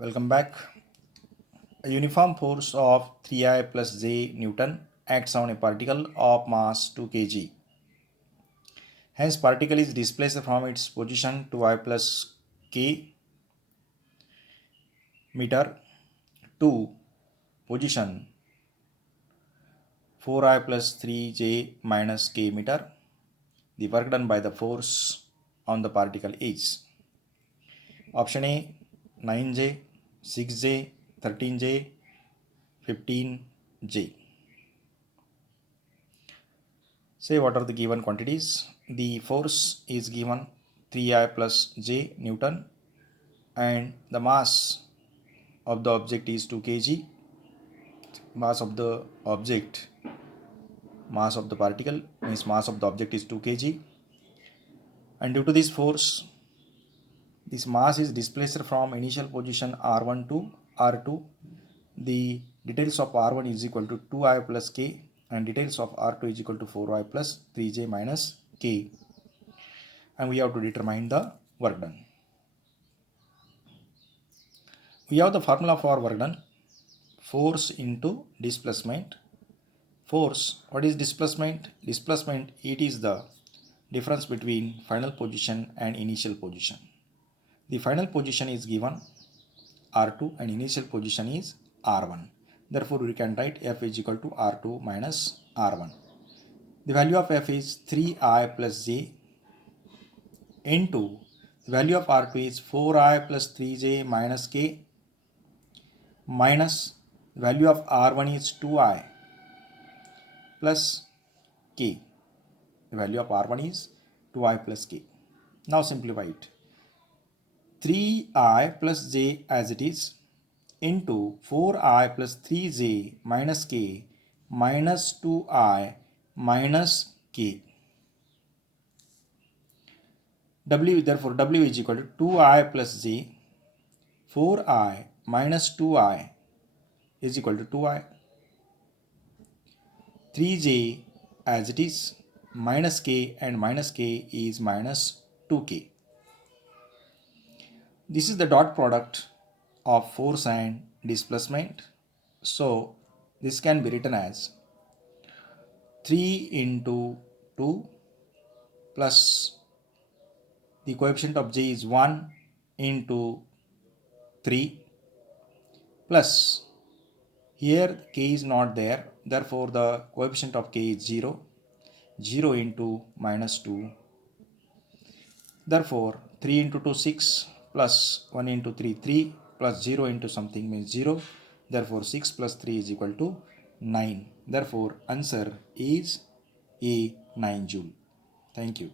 Welcome back. A uniform force of 3I plus J Newton acts on a particle of mass 2 kg. Hence, particle is displaced from its position 2I plus K meter to position 4I plus 3J minus K meter. The work done by the force on the particle is option A 9J, 6J, 13J, 15J. Say what are the given quantities. The force is given 3I plus J Newton and the mass of the object is 2 kg. Mass of the object, mass of the particle means mass of the object is 2 kg, and due to this force, this mass is displaced from initial position R1 to R2. The details of R1 is equal to 2I plus K and details of R2 is equal to 4I plus 3J minus K, and we have to determine the work done. We have the formula for work done: force into displacement. Force, what is displacement? Displacement, it is the difference between final position and initial position. The final position is given R2 and initial position is R1. Therefore, we can write F is equal to R2 minus R1. The value of F is 3I plus J into the value of R2 is 4I plus 3J minus K minus the value of R1 is 2I plus K. The value of R1 is 2I plus K. Now simplify it. 3I plus J as it is into 4I plus 3J minus K minus 2I minus K. Therefore W is equal to 2I plus J, 4I minus 2I is equal to 2I, 3J as it is minus K, and minus K is minus 2K. This is the dot product of force and displacement. So this can be written as 3 into 2 plus the coefficient of J is 1 into 3 plus here K is not there, therefore the coefficient of K is 0, 0 into minus 2. Therefore 3 into 2 6 plus 1 into 3 3 plus 0 into something means 0. Therefore 6 plus 3 is equal to 9. Therefore answer is A 9 joule. Thank you.